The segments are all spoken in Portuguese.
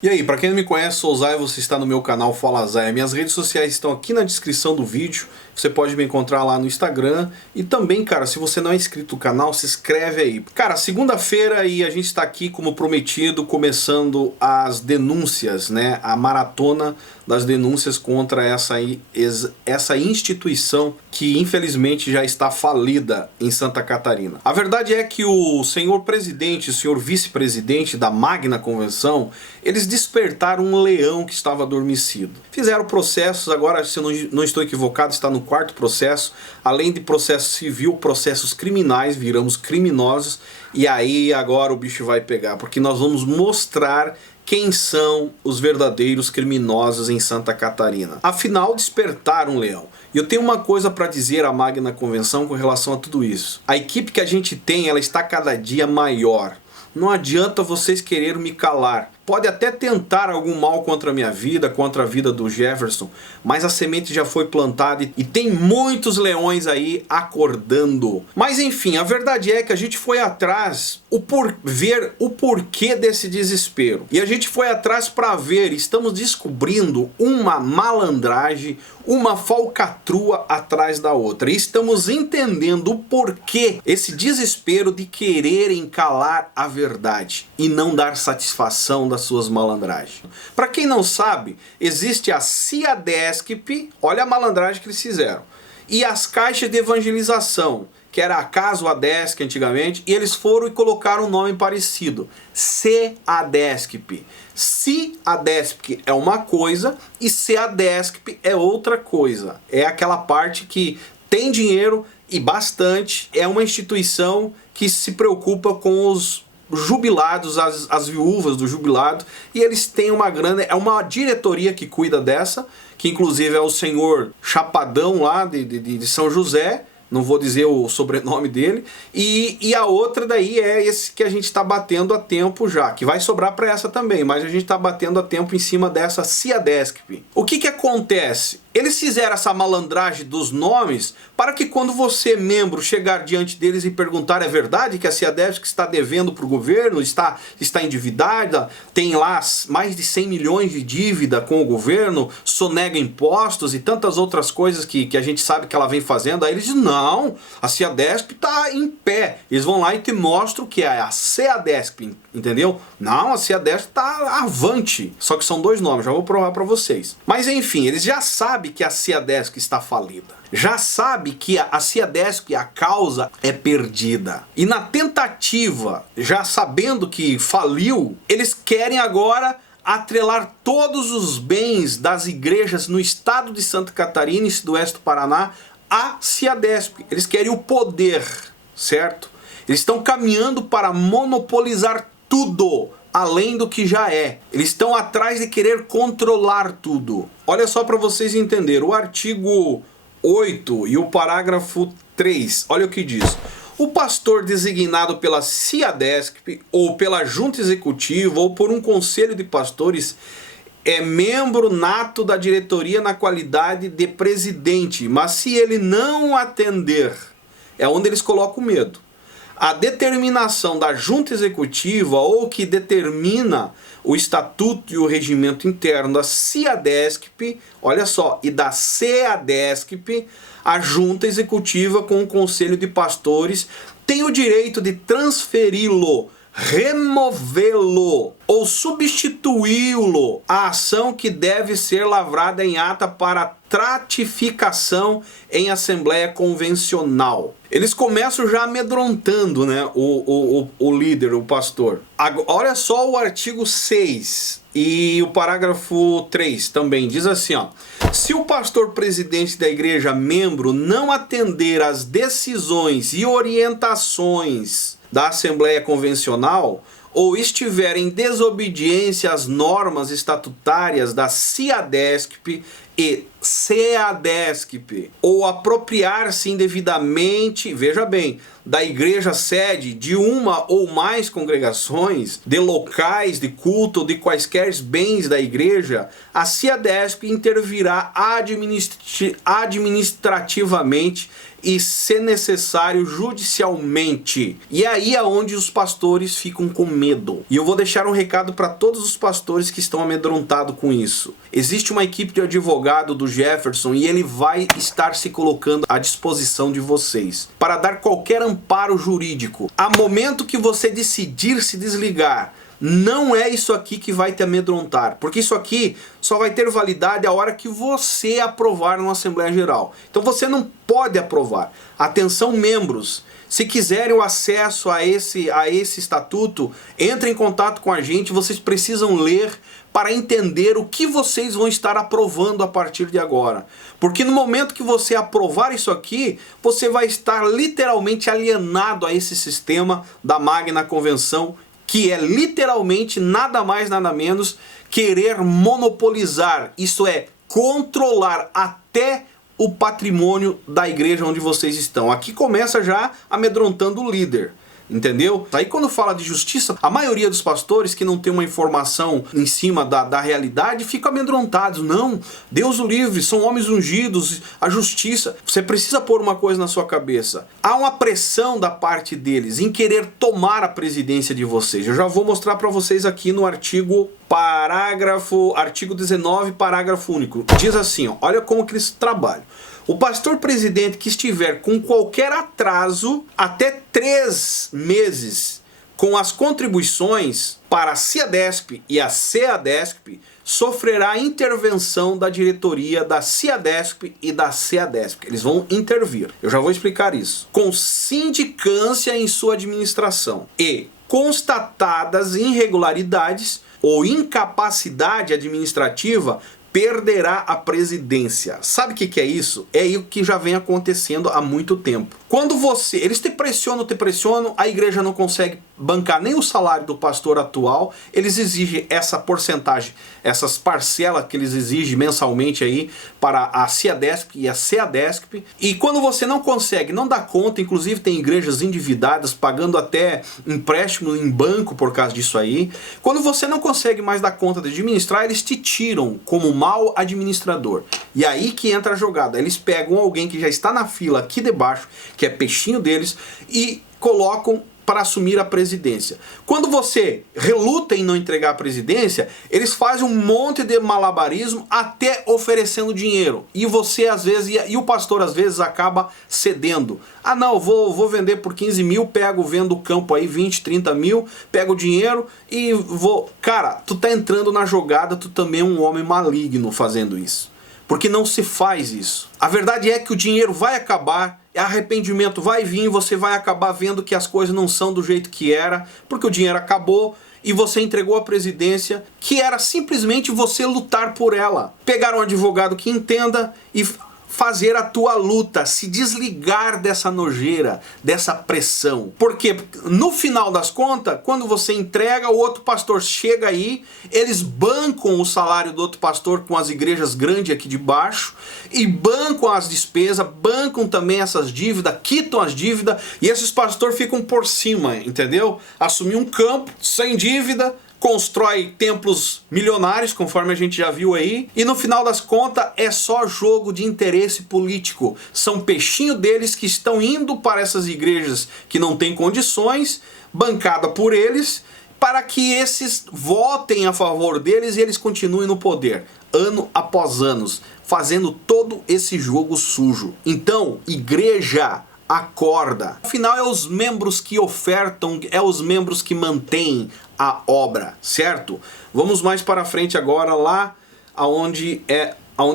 E aí, para quem não me conhece, sou o Zay, você está no meu canal Fala Zay. Minhas redes sociais estão aqui na descrição do vídeo. Você pode me encontrar lá no Instagram. E também, cara, se você não é inscrito no canal, se inscreve aí. Cara, segunda-feira e a gente está aqui, como prometido, começando as denúncias, né? A maratona das denúncias contra essa instituição que infelizmente já está falida em Santa Catarina. A verdade é que o senhor presidente, o senhor vice-presidente da Magna Convenção, eles despertaram um leão que estava adormecido. Fizeram processos, agora, se eu não estou equivocado, está no 4º processo. Além de processo civil, processos criminais, viramos criminosos. E aí agora o bicho vai pegar, porque nós vamos mostrar quem são os verdadeiros criminosos em Santa Catarina. Afinal, despertaram um leão. E eu tenho uma coisa para dizer à Magna Convenção com relação a tudo isso. A equipe que a gente tem, ela está cada dia maior. Não adianta vocês quererem me calar. Pode até tentar algum mal contra a minha vida, contra a vida do Jefferson, mas a semente já foi plantada e tem muitos leões aí acordando. Mas enfim, a verdade é que a gente foi atrás ver o porquê desse desespero. E a gente foi atrás para ver, estamos descobrindo uma malandragem, uma falcatrua atrás da outra. E estamos entendendo o porquê esse desespero de quererem calar a verdade e não dar satisfação das suas malandragens. Para quem não sabe, existe a CIADESCP, olha a malandragem que eles fizeram, e as caixas de evangelização, que era a CASO-ADESC antigamente, e eles foram e colocaram um nome parecido, CADESCP. CIADESCP é uma coisa e CADESCP é outra coisa. É aquela parte que tem dinheiro e bastante, é uma instituição que se preocupa com os jubilados, as viúvas do jubilado, e eles têm uma grana, é uma diretoria que cuida dessa, que inclusive é o senhor Chapadão lá de São José, não vou dizer o sobrenome dele, e a outra daí é esse que a gente está batendo a tempo já, que vai sobrar para essa também, mas a gente está batendo a tempo em cima dessa CIADESCP. O que acontece? Eles fizeram essa malandragem dos nomes para que quando você, membro, chegar diante deles e perguntar: é verdade que a CIADESCP está devendo para o governo, está endividada, tem lá mais de 100 milhões de dívida com o governo, sonega impostos e tantas outras coisas que a gente sabe que ela vem fazendo, aí eles dizem: não, a CIADESCP está em pé. Eles vão lá e te mostram que é a CIADESCP, entendeu? Não, a CIADESCP está avante. Só que são dois nomes, já vou provar para vocês. Mas enfim, eles já sabem que a CIADESCP está falida. Já sabe que a CIADESCP, a causa é perdida. E na tentativa, já sabendo que faliu, eles querem agora atrelar todos os bens das igrejas no estado de Santa Catarina e sudoeste do Paraná à CIADESCP. Eles querem o poder, certo? Eles estão caminhando para monopolizar tudo, além do que já é. Eles estão atrás de querer controlar tudo. Olha só para vocês entenderem, o artigo 8 e o parágrafo 3, olha o que diz. O pastor designado pela CIADESCP ou pela junta executiva ou por um conselho de pastores é membro nato da diretoria na qualidade de presidente, mas se ele não atender, é onde eles colocam o medo. A determinação da junta executiva ou que determina o estatuto e o regimento interno da CIADESCP, olha só, e da CADESCP, a junta executiva com o conselho de pastores tem o direito de transferi-lo, removê-lo ou substituí-lo à ação que deve ser lavrada em ata para tratificação em assembleia convencional. Eles começam já amedrontando, né, o líder, o pastor. Agora, olha só o artigo 6 e o parágrafo 3 também diz assim, ó: se o pastor presidente da igreja membro não atender às decisões e orientações da Assembleia Convencional ou estiver em desobediência às normas estatutárias da CIADESCP e CEADESP, ou apropriar-se indevidamente, veja bem, da igreja sede de uma ou mais congregações, de locais de culto ou de quaisquer bens da igreja, a CEADESP intervirá administrativamente e, se necessário, judicialmente. E é aí aonde os pastores ficam com medo. E eu vou deixar um recado para todos os pastores que estão amedrontados com isso. Existe uma equipe de advogado do Jefferson e ele vai estar se colocando à disposição de vocês para dar qualquer amparo jurídico. A momento que você decidir se desligar, não é isso aqui que vai te amedrontar, porque isso aqui só vai ter validade a hora que você aprovar numa Assembleia Geral. Então você não pode aprovar. Atenção, membros, se quiserem o acesso a esse estatuto, entre em contato com a gente, vocês precisam ler para entender o que vocês vão estar aprovando a partir de agora. Porque no momento que você aprovar isso aqui, você vai estar literalmente alienado a esse sistema da Magna Convenção, que é literalmente nada mais nada menos querer monopolizar, isso é, controlar até o patrimônio da igreja onde vocês estão. Aqui começa já amedrontando o líder. Entendeu? Aí quando fala de justiça, a maioria dos pastores que não tem uma informação em cima da realidade ficam amedrontados. Não, Deus o livre, são homens ungidos, a justiça. Você precisa pôr uma coisa na sua cabeça. Há uma pressão da parte deles em querer tomar a presidência de vocês. Eu já vou mostrar para vocês aqui no artigo 19, parágrafo único. Diz assim, ó, olha como que eles trabalham. O pastor presidente que estiver com qualquer atraso até 3 meses com as contribuições para a CEADESP e a CEADESP sofrerá a intervenção da diretoria da CEADESP e da CEADESP. Eles vão intervir. Eu já vou explicar isso. Com sindicância em sua administração e constatadas irregularidades ou incapacidade administrativa, perderá a presidência. Sabe o que é isso? É o que já vem acontecendo há muito tempo. Quando eles te pressionam, a igreja não consegue bancar nem o salário do pastor atual, eles exigem essa porcentagem, essas parcelas que eles exigem mensalmente aí para a CEADESP e a CEADESP. E quando você não consegue, não dá conta, inclusive tem igrejas endividadas pagando até empréstimo em banco por causa disso aí. Quando você não consegue mais dar conta de administrar, eles te tiram como mau administrador. E aí que entra a jogada. Eles pegam alguém que já está na fila aqui debaixo, que é peixinho deles, e colocam para assumir a presidência. Quando você reluta em não entregar a presidência, eles fazem um monte de malabarismo até oferecendo dinheiro. E você às vezes, e o pastor às vezes acaba cedendo. Ah não, vou vender por 15 mil, vendo o campo aí 20, 30 mil, pego o dinheiro e vou... Cara, tu tá entrando na jogada, tu também é um homem maligno fazendo isso. Porque não se faz isso. A verdade é que o dinheiro vai acabar, arrependimento vai vir, você vai acabar vendo que as coisas não são do jeito que era, porque o dinheiro acabou e você entregou a presidência, que era simplesmente você lutar por ela. Pegar um advogado que entenda e fazer a tua luta, se desligar dessa nojeira, dessa pressão. Porque no final das contas, quando você entrega, o outro pastor chega aí, eles bancam o salário do outro pastor com as igrejas grandes aqui de baixo, e bancam as despesas, bancam também essas dívidas, quitam as dívidas, e esses pastores ficam por cima, entendeu? Assumir um campo sem dívida, constrói templos milionários, conforme a gente já viu aí, e no final das contas é só jogo de interesse político. São peixinho deles que estão indo para essas igrejas que não têm condições, bancada por eles, para que esses votem a favor deles e eles continuem no poder, ano após ano, fazendo todo esse jogo sujo. Então, igreja, acorda. Afinal, é os membros que ofertam, é os membros que mantêm a obra, certo? Vamos mais para frente agora, lá aonde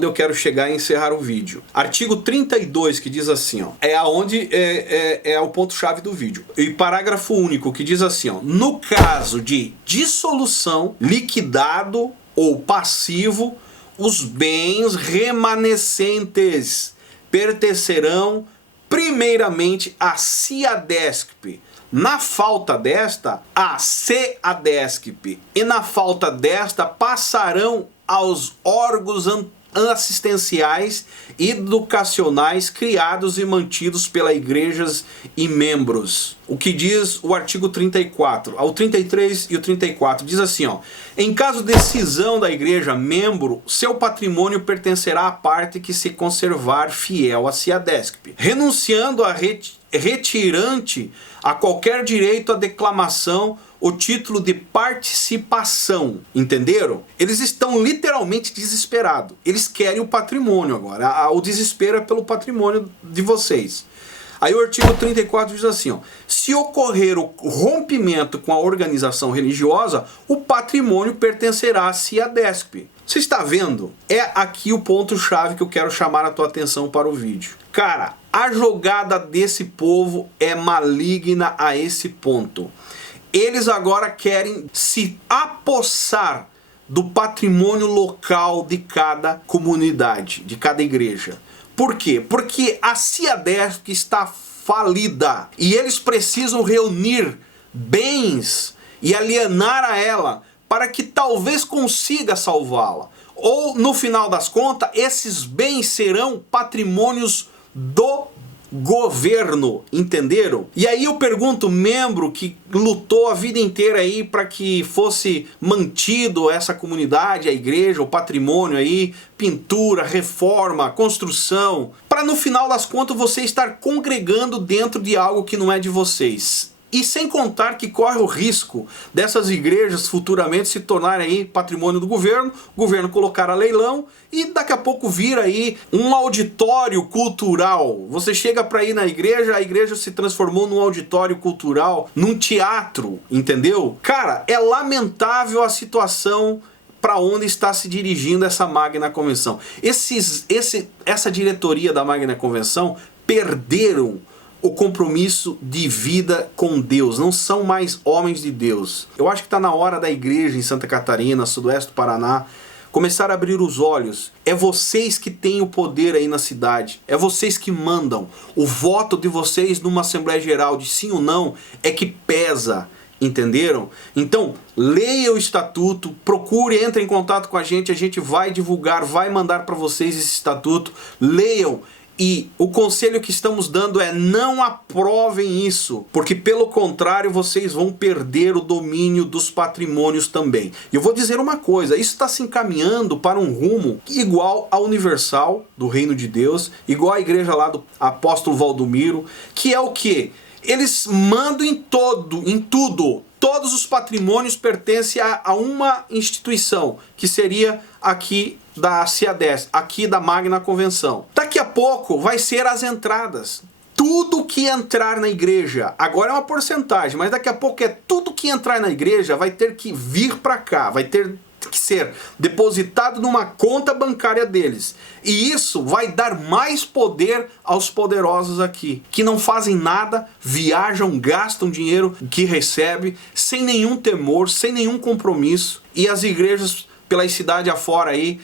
eu quero chegar e encerrar o vídeo. Artigo 32, que diz assim, ó, é aonde é o ponto-chave do vídeo. E parágrafo único, que diz assim, ó, no caso de dissolução, liquidado ou passivo, os bens remanescentes pertencerão primeiramente a CEADESP. Na falta desta, a CEADESP. E na falta desta, passarão aos órgãos assistenciais e educacionais criados e mantidos pela igrejas e membros. O que diz o artigo 34, ao 33 e o 34, diz assim, ó: em caso de cisão da igreja, membro, seu patrimônio pertencerá à parte que se conservar fiel a SIADESCP, renunciando a retirante a qualquer direito à declamação o título de participação, entenderam? Eles estão literalmente desesperados. Eles querem o patrimônio agora. O desespero é pelo patrimônio de vocês. Aí o artigo 34 diz assim, ó: se ocorrer o rompimento com a organização religiosa, o patrimônio pertencerá a SIADESCP. Você está vendo? É aqui o ponto-chave que eu quero chamar a tua atenção para o vídeo. Cara, a jogada desse povo é maligna a esse ponto. Eles agora querem se apossar do patrimônio local de cada comunidade, de cada igreja. Por quê? Porque a SIADESCP está falida e eles precisam reunir bens e alienar a ela para que talvez consiga salvá-la. Ou, no final das contas, esses bens serão patrimônios do governo, entenderam? E aí eu pergunto, membro que lutou a vida inteira aí para que fosse mantido essa comunidade, a igreja, o patrimônio aí, pintura, reforma, construção, para no final das contas você estar congregando dentro de algo que não é de vocês. E sem contar que corre o risco dessas igrejas futuramente se tornarem aí patrimônio do governo, o governo colocar a leilão e daqui a pouco vir aí um auditório cultural. Você chega para ir na igreja, a igreja se transformou num auditório cultural, num teatro, entendeu? Cara, é lamentável a situação para onde está se dirigindo essa Magna Convenção. Essa diretoria da Magna Convenção perderam o compromisso de vida com Deus, não são mais homens de Deus. Eu acho que está na hora da igreja em Santa Catarina, sudoeste do Paraná, começar a abrir os olhos. É vocês que têm o poder aí na cidade, é vocês que mandam. O voto de vocês numa Assembleia Geral de sim ou não é que pesa, entenderam? Então, leia o estatuto, procure, entre em contato com a gente vai divulgar, vai mandar para vocês esse estatuto, leiam. E o conselho que estamos dando é: não aprovem isso, porque pelo contrário vocês vão perder o domínio dos patrimônios também. E eu vou dizer uma coisa, isso está se encaminhando para um rumo igual à Universal do Reino de Deus, igual à igreja lá do apóstolo Valdomiro, que é o quê? Eles mandam em tudo. Todos os patrimônios pertencem a uma instituição, que seria aqui da SIADESCP, aqui da Magna Convenção. Daqui a pouco vai ser as entradas. Tudo que entrar na igreja, agora é uma porcentagem, mas daqui a pouco tudo que entrar na igreja vai ter que vir para cá, vai ter que ser depositado numa conta bancária deles. E isso vai dar mais poder aos poderosos aqui, que não fazem nada, viajam, gastam dinheiro que recebem, sem nenhum temor, sem nenhum compromisso. E as igrejas pela cidade afora aí,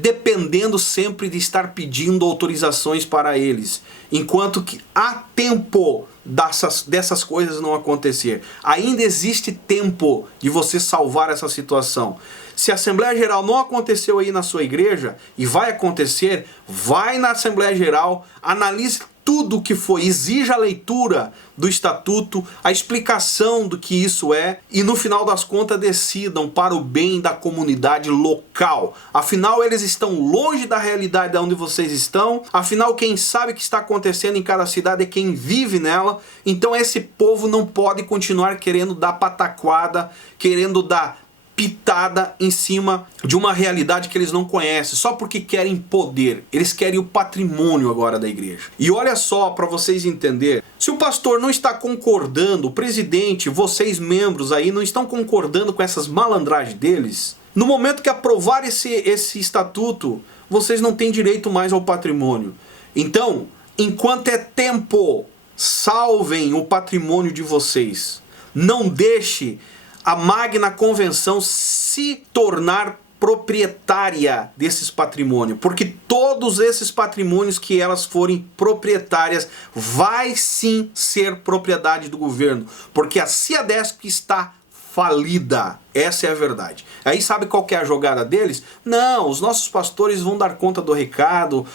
dependendo sempre de estar pedindo autorizações para eles. Enquanto que há tempo dessas coisas não acontecer. Ainda existe tempo de você salvar essa situação. Se a Assembleia Geral não aconteceu aí na sua igreja, e vai acontecer, vai na Assembleia Geral, analise tudo o que foi, exija a leitura do estatuto, a explicação do que isso é, e no final das contas decidam para o bem da comunidade local. Afinal, eles estão longe da realidade de onde vocês estão, afinal, quem sabe o que está acontecendo em cada cidade é quem vive nela, então esse povo não pode continuar querendo dar pataquada, querendo dar pitada em cima de uma realidade que eles não conhecem, só porque querem poder. Eles querem o patrimônio agora da igreja. E olha só, para vocês entenderem, se o pastor não está concordando, o presidente, vocês membros aí não estão concordando com essas malandragens deles, no momento que aprovar esse estatuto, vocês não têm direito mais ao patrimônio. Então, enquanto é tempo, salvem o patrimônio de vocês. Não deixe a Magna Convenção se tornar proprietária desses patrimônios, porque todos esses patrimônios que elas forem proprietárias vai sim ser propriedade do governo, porque a SIADESCP está falida. Essa é a verdade. Aí sabe qual que é a jogada deles? Não, os nossos pastores vão dar conta do recado,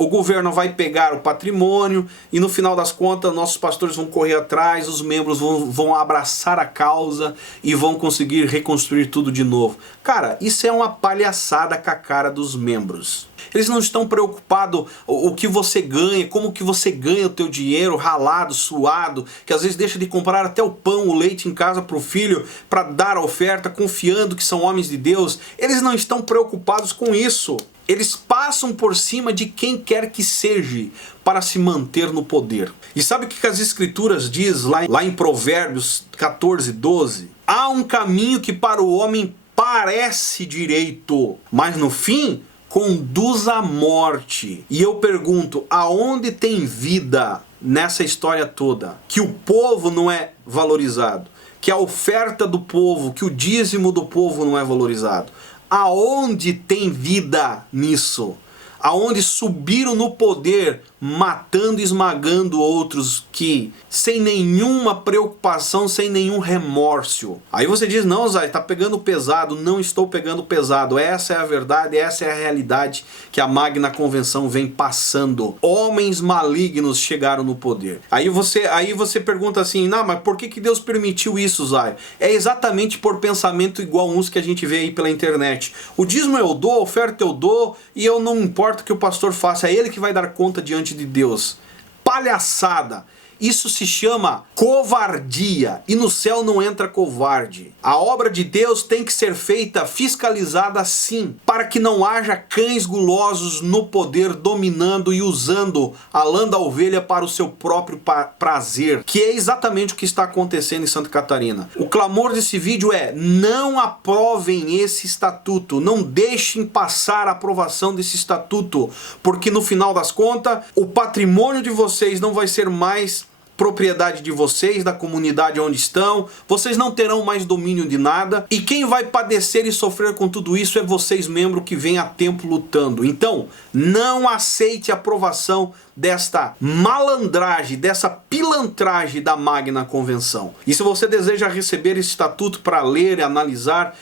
o governo vai pegar o patrimônio e no final das contas nossos pastores vão correr atrás, os membros vão abraçar a causa e vão conseguir reconstruir tudo de novo. Cara, isso é uma palhaçada com a cara dos membros. Eles não estão preocupados o que você ganha, como que você ganha o teu dinheiro ralado, suado, que às vezes deixa de comprar até o pão, o leite em casa para o filho, para dar a oferta, confiando que são homens de Deus. Eles não estão preocupados com isso. Eles passam por cima de quem quer que seja para se manter no poder. E sabe o que as escrituras diz lá em Provérbios 14, 12? Há um caminho que para o homem parece direito, mas no fim conduz à morte. E eu pergunto, aonde tem vida nessa história toda? Que o povo não é valorizado, que a oferta do povo, que o dízimo do povo não é valorizado. Aonde tem vida nisso? Aonde subiram no poder, matando e esmagando outros que sem nenhuma preocupação, sem nenhum remorso. Aí você diz, não Zay, tá pegando pesado. Não estou pegando pesado. Essa é a verdade, essa é a realidade que a Magna Convenção vem passando. Homens malignos chegaram no poder. Aí você pergunta assim, não, mas por que Deus permitiu isso, Zay? É exatamente por pensamento igual uns que a gente vê aí pela internet. O dízimo eu dou, a oferta eu dou, e eu não importa o que o pastor faça, é ele que vai dar conta diante de Deus. Palhaçada. Isso se chama covardia. E no céu não entra covarde. A obra de Deus tem que ser feita, fiscalizada sim, para que não haja cães gulosos no poder, dominando e usando a lã da ovelha para o seu próprio prazer, que é exatamente o que está acontecendo em Santa Catarina. O clamor desse vídeo é: não aprovem esse estatuto, não deixem passar a aprovação desse estatuto, porque no final das contas, o patrimônio de vocês não vai ser mais propriedade de vocês, da comunidade onde estão, vocês não terão mais domínio de nada, e quem vai padecer e sofrer com tudo isso é vocês, membros que vêm há tempo lutando. Então, não aceite a aprovação desta malandragem, dessa pilantragem da Magna Convenção. E se você deseja receber esse estatuto para ler e analisar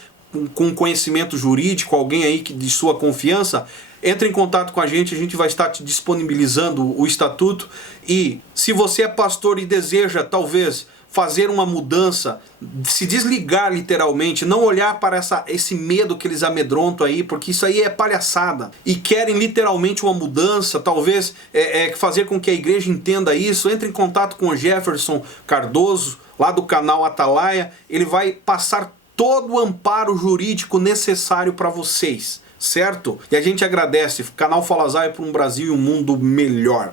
com conhecimento jurídico, alguém aí de sua confiança, entre em contato com a gente vai estar te disponibilizando o estatuto. E se você é pastor e deseja talvez fazer uma mudança, se desligar literalmente, não olhar para esse medo que eles amedrontam aí, porque isso aí é palhaçada, e querem literalmente uma mudança, talvez fazer com que a igreja entenda isso, entre em contato com o Jefferson Cardoso, lá do canal Atalaia. Ele vai passar todo o amparo jurídico necessário para vocês, certo? E a gente agradece. Canal Fala Zay por um Brasil e um mundo melhor.